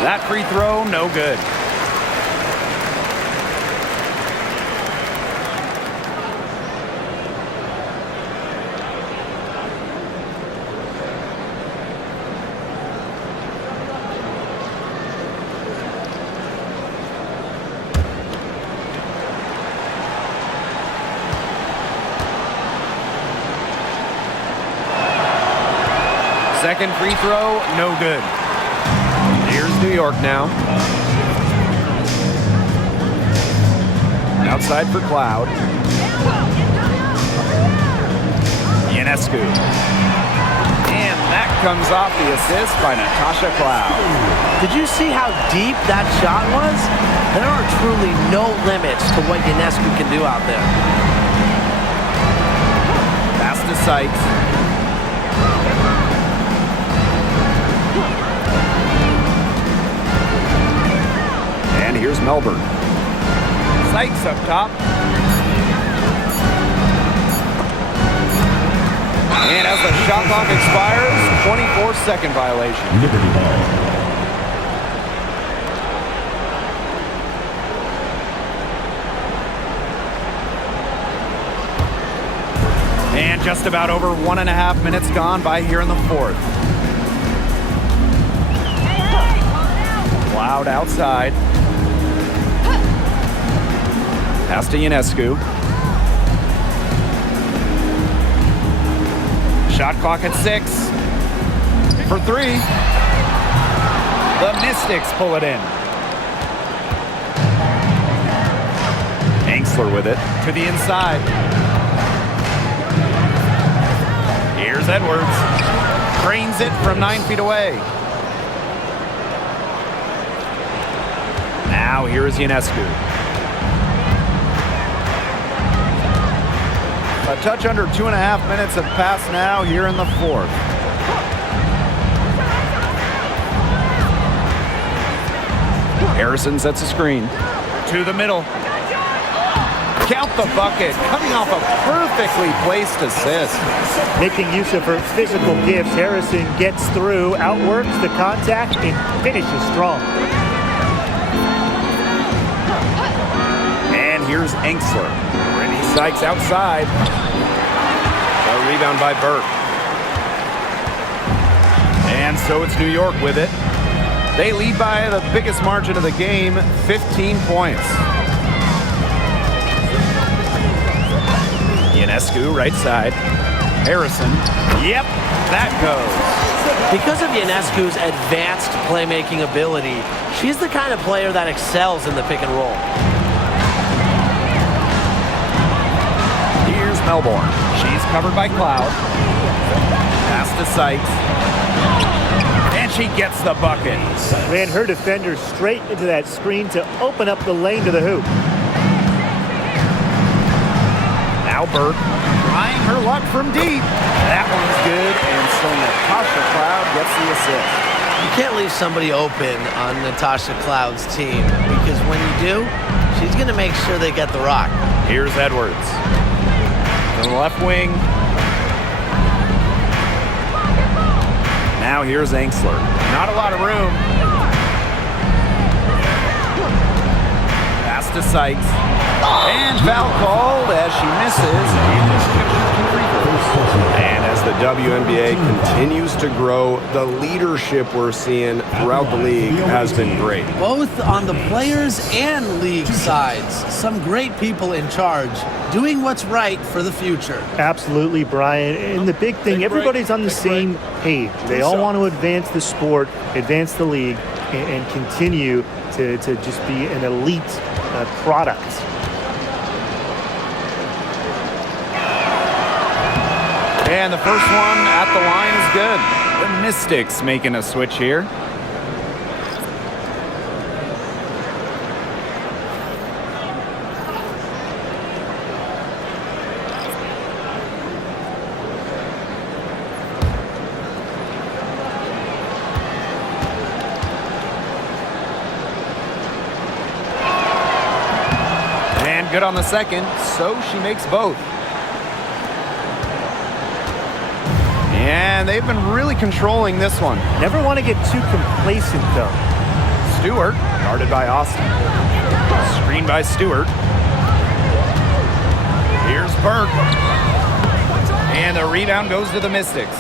That free throw, no good. Second free throw, no good. Here's New York now. Outside for Cloud. Ionescu. And that comes off the assist by Natasha Cloud. Did you see how deep that shot was? There are truly no limits to what Ionescu can do out there. Pass to Sykes. And here's Melbourne. Sykes up top. And as the shot clock expires, 24-second violation. Liberty ball. And just about over 1.5 minutes gone by here in the fourth. Cloud outside. Pass to Ionescu. Shot clock at 6. For 3. The Mystics pull it in. Engsler with it. To the inside. Here's Edwards. Drains it from 9 feet away. Now here is Ionescu. A touch under 2.5 minutes have passed now here in the fourth. Harrison sets a screen. To the middle. Count the bucket. Coming off a perfectly placed assist. Making use of her physical gifts, Harrison gets through, outworks the contact, and finishes strong. And here's Engsler. Randy Sykes outside. A rebound by Burke. And so it's New York with it. They lead by the biggest margin of the game, 15 points. Ionescu, right side. Harrison. Yep, that goes. Because of Ionescu's advanced playmaking ability, she's the kind of player that excels in the pick and roll. Here's Melbourne. She's covered by Cloud. Pass to Sykes. And she gets the bucket. Ran her defender straight into that screen to open up the lane to the hoop. Now Burke trying her luck from deep. That one's good, and so Natasha Cloud gets the assist. You can't leave somebody open on Natasha Cloud's team, because when you do, she's going to make sure they get the rock. Here's Edwards. To the left wing. Now here's Engsler. Not a lot of room. Pass to Sykes. And foul called as she misses. And as the WNBA continues to grow, the leadership we're seeing throughout the league has been great. Both on the players and league sides. Some great people in charge, doing what's right for the future. Absolutely, Brian. And the big thing, everybody's on the same page. They all want to advance the sport, advance the league, and continue to just be an elite product. And the first one at the line is good. The Mystics making a switch here. And good on the second, so she makes both. And they've been really controlling this one. Never want to get too complacent, though. Stewart, guarded by Austin. Screen by Stewart. Here's Burke. And the rebound goes to the Mystics.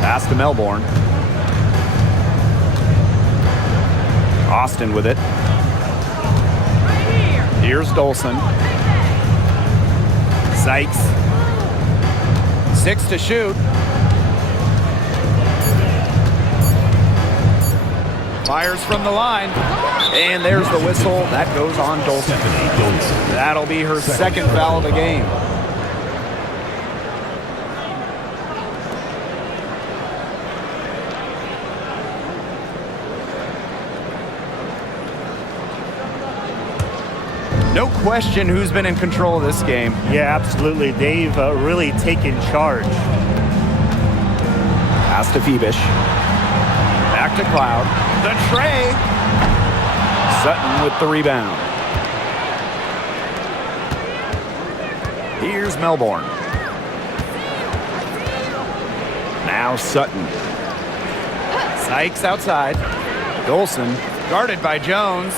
Pass to Melbourne. Austin with it. Here's Dolson. Sykes. 6 to shoot. Fires from the line. And there's the whistle. That goes on Dolson. That'll be her second foul of the game. No question who's been in control of this game. Yeah, absolutely. They've really taken charge. Pass to Phoebish. Back to Cloud. The tray. Sutton with the rebound. Here's Melbourne. Now Sutton. Sykes outside. Dolson guarded by Jones.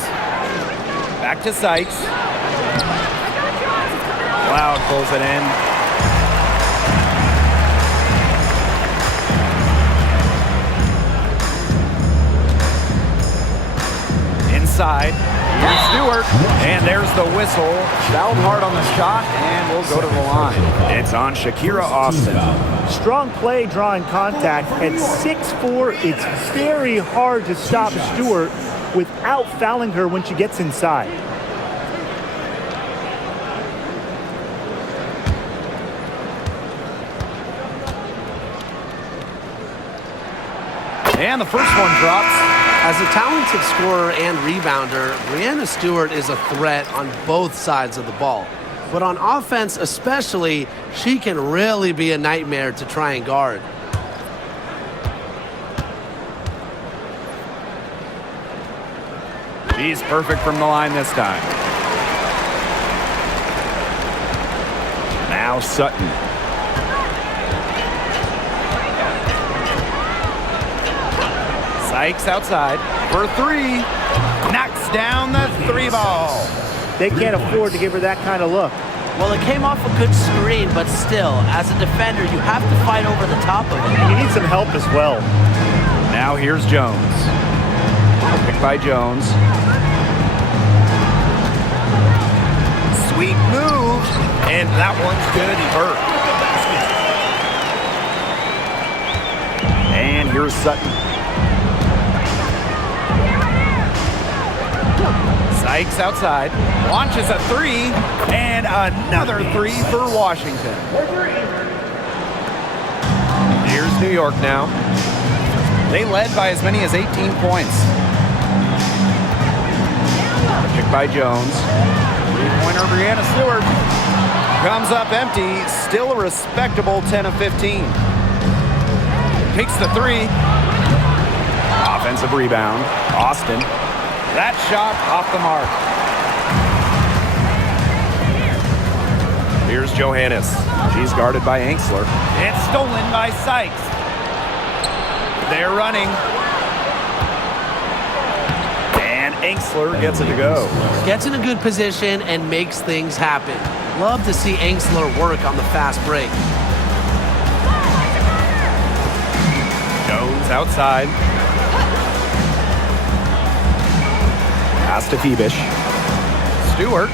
Back to Sykes. Cloud pulls it in. Inside. Here's Stewart. And there's the whistle. Fouled hard on the shot, and we'll go to the line. It's on Shakira Austin. Strong play drawing contact. At 6'4", it's very hard to stop Stewart without fouling her when she gets inside. And the first one drops. As a talented scorer and rebounder, Breanna Stewart is a threat on both sides of the ball. But on offense especially, she can really be a nightmare to try and guard. She's perfect from the line this time. Now Sutton. Sykes outside for three. Knocks down the three ball. They can't afford to give her that kind of look. Well, it came off a good screen, but still, as a defender, you have to fight over the top of it. And you need some help as well. Now here's Jones. Picked by Jones. Sweet move, and that one's good and hurt. And here's Sutton. Sykes outside, launches a three, and another three for Washington. Here's New York now. They led by as many as 18 points. Picked by Jones. Three-pointer Breanna Stewart comes up empty. Still a respectable 10 of 15. Takes the three. Offensive rebound. Austin. That shot off the mark. Here's Johannes. She's guarded by Angsler. It's stolen by Sykes. They're running. And Angsler gets it to go. Gets in a good position and makes things happen. Love to see Angsler work on the fast break. Jones outside. Pass to Phoebish. Stewart.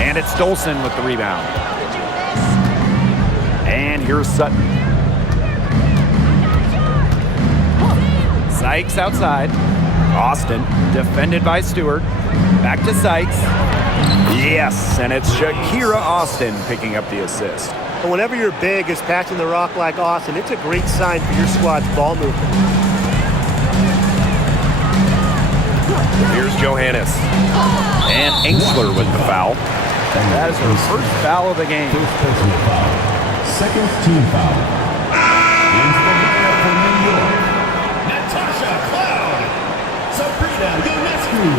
And it's Dolson with the rebound. And here's Sutton. Sykes outside. Austin, defended by Stewart. Back to Sykes. Yes, and it's Shakira Austin picking up the assist. And whenever your big is passing the rock like Austin, it's a great sign for your squad's ball movement. Here's Johannes. And Angsler with the foul. And that is her first foul of the game. Fifth personal foul. Second team foul. Into the lineup for New York, Natasha Cloud. Sabrina Ionescu.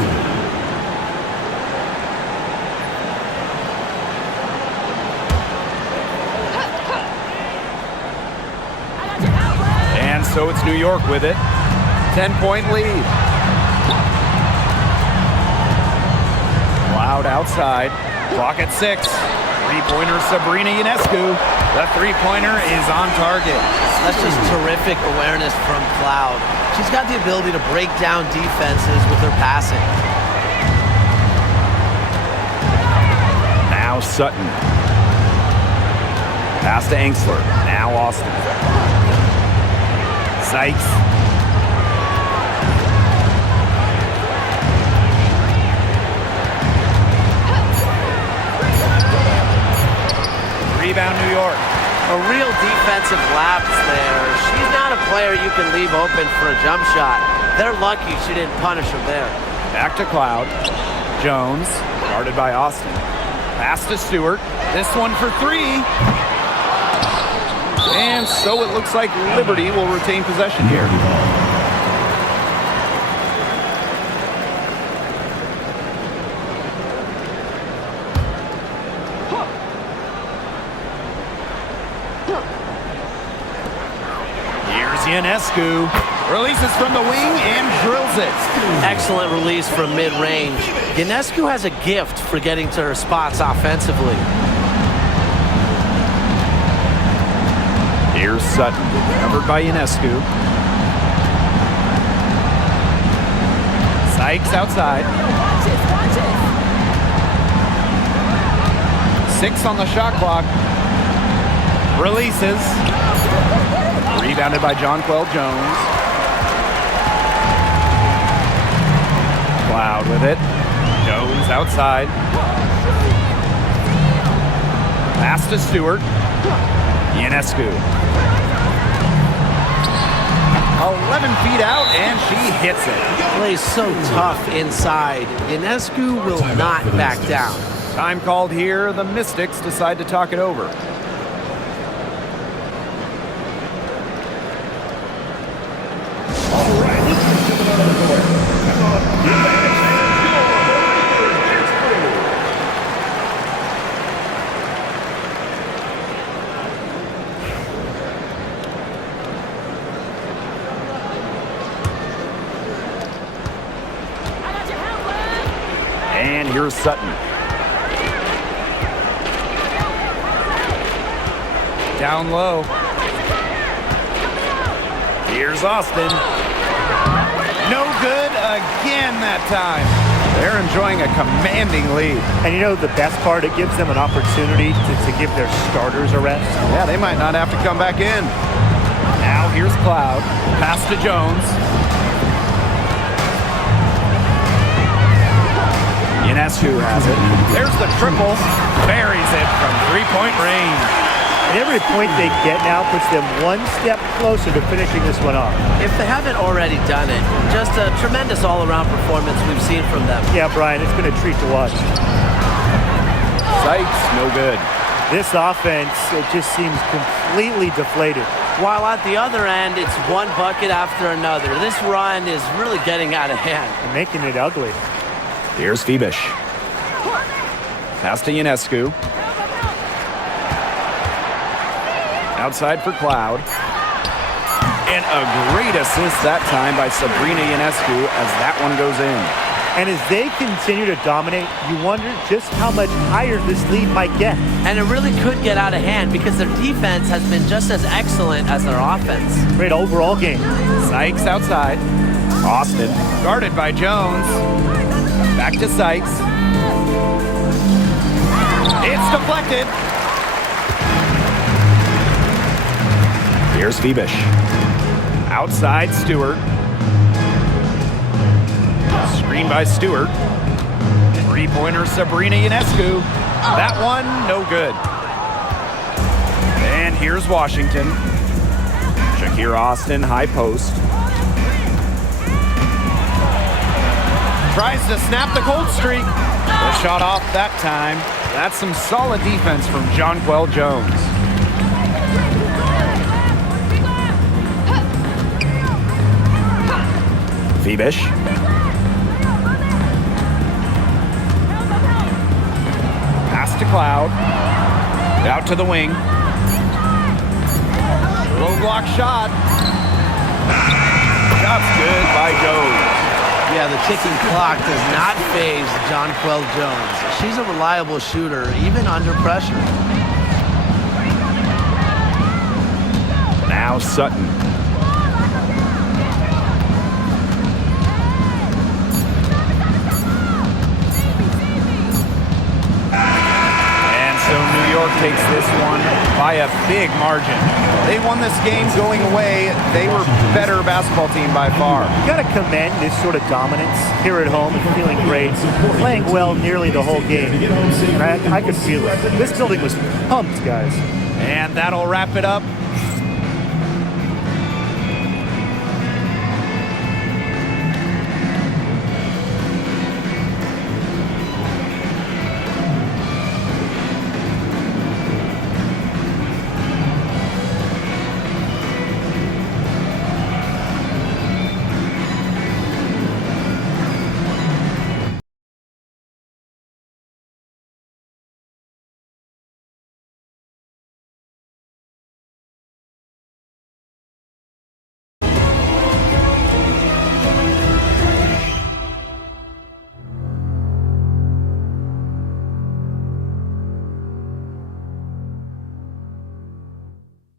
And so it's New York with it. 10-point lead. Cloud outside. Clock at 6. Three-pointer Sabrina Ionescu. The three-pointer is on target. That's just terrific awareness from Cloud. She's got the ability to break down defenses with her passing. Now Sutton. Pass to Angsler. Now Austin. Sykes. Rebound New York. A real defensive lapse there. She's not a player you can leave open for a jump shot. They're lucky she didn't punish her there. Back to Cloud. Jones, guarded by Austin. Pass to Stewart. This one for three. And so it looks like Liberty will retain possession here. Here's Ionescu. Releases from the wing and drills it. Excellent release from mid-range. Ionescu has a gift for getting to her spots offensively. Here's Sutton, covered by Ionescu. Sykes outside. 6 on the shot clock. Releases. Rebounded by Jonquel Jones. Cloud with it. Jones outside. Pass to Stewart. Ionescu. 11 feet out, and she hits it. Plays so tough inside. Ionescu will not back down. Time called here. The Mystics decide to talk it over. All right, let's get to another court. Come on, get back. And here's Sutton. Down low. Here's Austin. No good again that time. They're enjoying a commanding lead. And you know the best part? It gives them an opportunity to give their starters a rest. Yeah, they might not have to come back in. Now here's Cloud. Pass to Jones. Ionescu has it. There's the triple. Buries it from three-point range. And every point they get now puts them one step closer to finishing this one off. If they haven't already done it, just a tremendous all-around performance we've seen from them. Yeah, Brian, it's been a treat to watch. Sykes, no good. This offense, it just seems completely deflated. While at the other end, it's one bucket after another. This run is really getting out of hand. And making it ugly. Here's Phoebish. Pass to Ionescu. Outside for Cloud. And a great assist that time by Sabrina Ionescu as that one goes in. And as they continue to dominate, you wonder just how much higher this lead might get. And it really could get out of hand because their defense has been just as excellent as their offense. Great overall game. Sykes outside. Austin guarded by Jones. Back to Sykes. It's deflected. Here's Phoebish. Outside Stewart. Screen by Stewart. Three-pointer Sabrina Ionescu. That one, no good. And here's Washington. Shakira Austin, high post. Tries to snap the cold streak. The shot off that time. That's some solid defense from Jonquel Jones. Phoebish. Pass to Cloud. Out to the wing. Low block shot. Shot's good by Jones. Yeah, the ticking clock does not faze Jonquel Jones. She's a reliable shooter, even under pressure. Now Sutton. And so New York takes this one by a big margin. They won this game going away. They were better basketball team by far. You got to commend this sort of dominance here at home and feeling great, playing well nearly the whole game. And I could feel it. This building was pumped, guys. And that'll wrap it up